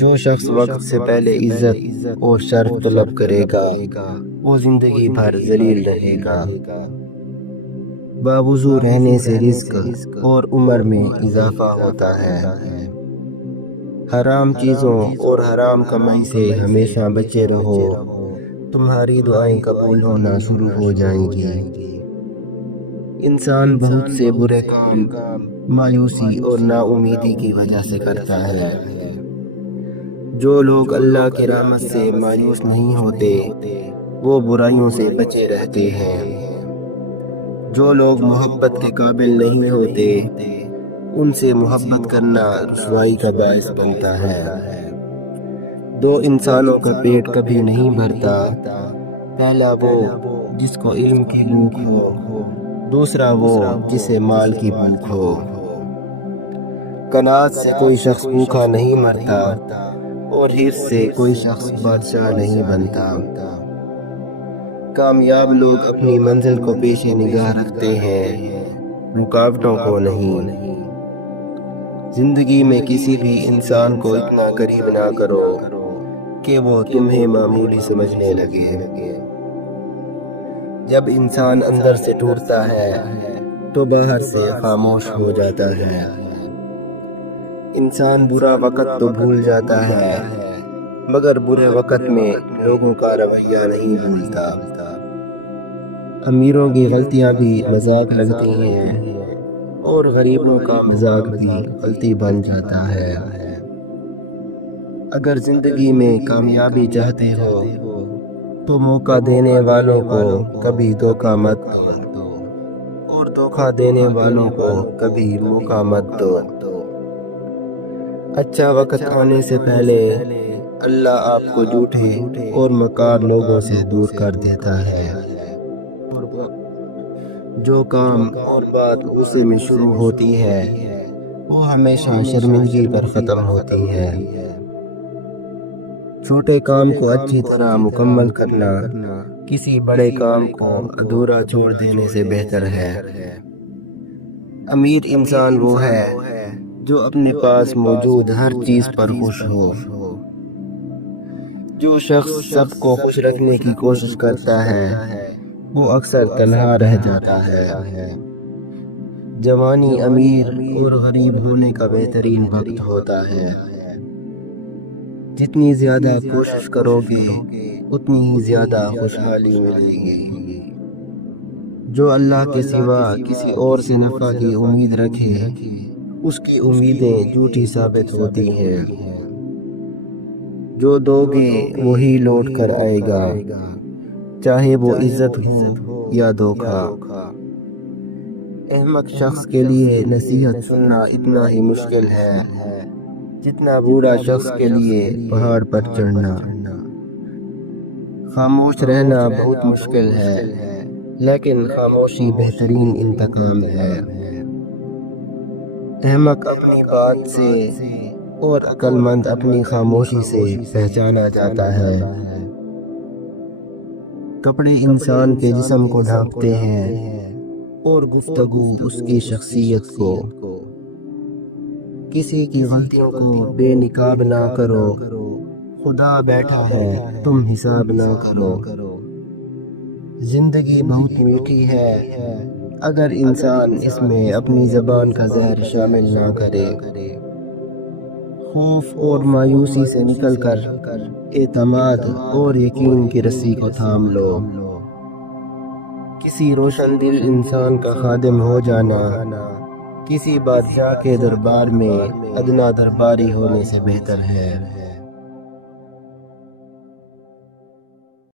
جو شخص وقت سے پہلے عزت اور شرف طلب کرے گا وہ زندگی بھر ذلیل رہے گا۔ باوضو رہنے سے رزق اور عمر میں اضافہ ہوتا ہے۔ حرام چیزوں اور حرام کمائی سے ہمیشہ بچے رہو، تمہاری دعائیں قبول ہونا شروع ہو جائیں گی۔ انسان بہت سے برے کام مایوسی اور نا امیدی کی وجہ سے کرتا ہے۔ جو لوگ اللہ کی رحمت سے مایوس نہیں ہوتے وہ برائیوں سے بچے رہتے ہیں۔ جو لوگ محبت کے قابل نہیں ہوتے ان سے محبت کرنا رسوائی کا باعث بنتا ہے۔ دو انسانوں کا پیٹ کبھی نہیں بھرتا، پہلا وہ جس کو علم کی بھوک ہو، دوسرا وہ جسے مال کی بھوک ہو۔ قناعت سے کوئی شخص بھوکا نہیں مرتا اور حرص سے کوئی شخص بادشاہ نہیں بنتا۔ کامیاب لوگ اپنی منزل کو پیش نگاہ رکھتے ہیں، رکاوٹوں کو نہیں۔ زندگی میں کسی بھی انسان کو اتنا قریب نہ کرو کہ وہ تمہیں معمولی سمجھنے لگے۔ جب انسان اندر سے ٹوٹتا ہے تو باہر سے خاموش ہو جاتا ہے۔ انسان برا وقت تو بھول جاتا ہے مگر برے وقت میں لوگوں کا رویہ نہیں بھولتا۔ امیروں کی غلطیاں بھی مذاق لگتی ہیں اور غریبوں کا مذاق بھی غلطی بن جاتا ہے۔ اگر زندگی میں کامیابی چاہتے ہو تو موقع دینے والوں کو کبھی دھوکہ مت دو اور دھوکہ دینے والوں کو کبھی موقع مت دو۔ اچھا وقت آنے سے پہلے اللہ آپ کو جھوٹے اور مکار لوگوں سے دور کر دیتا ہے۔ جو کام اور بات غصے میں شروع ہوتی ہے وہ ہمیشہ شرمندگی پر ختم ہوتی ہے۔ چھوٹے کام کو اچھی طرح مکمل کرنا کسی بڑے کام کو ادھورا چھوڑ دینے سے بہتر ہے۔ امیر انسان وہ ہے جو اپنے پاس موجود ہر چیز پر خوش ہو۔ جو شخص سب کو خوش رکھنے کی کوشش کرتا ہے وہ اکثر تنہا رہ جاتا ہے۔ جوانی امیر اور غریب ہونے کا بہترین وقت ہوتا ہے۔ جتنی زیادہ کوشش کرو گے اتنی ہی زیادہ خوشحالی ملے گی۔ جو اللہ کے سوا کسی اور سے نفع کی امید رکھے اس کی امیدیں جھوٹی ثابت ہوتی ہیں۔ جو دو گے وہی لوٹ کر آئے گا، چاہے وہ عزت ہو یا دھوکہ۔ احمق شخص کے لیے نصیحت سننا اتنا ہی مشکل ہے جتنا بوڑھا شخص کے لیے پہاڑ پر چڑھنا۔ خاموش رہنا بہت مشکل ہے لیکن خاموشی بہترین انتقام ہے۔ احمق اپنی بات سے اور عقل مند اپنی خاموشی سے پہچانا جاتا ہے۔ کپڑے انسان کے جسم کو ڈھانپتے ہیں اور گفتگو اس کی شخصیت کو۔ کسی کی غلطیوں کو بے نقاب نہ کرو، خدا بیٹھا ہے تم حساب نہ کرو۔ زندگی بہت میٹھی ہے اگر انسان اس میں اپنی زبان کا زہر شامل نہ کرے۔ خوف اور مایوسی سے نکل کر اعتماد اور یقین کی رسی کو تھام لو۔ کسی روشن دل انسان کا خادم ہو جانا کسی بادشاہ کے دربار میں ادنا درباری ہونے سے بہتر ہے۔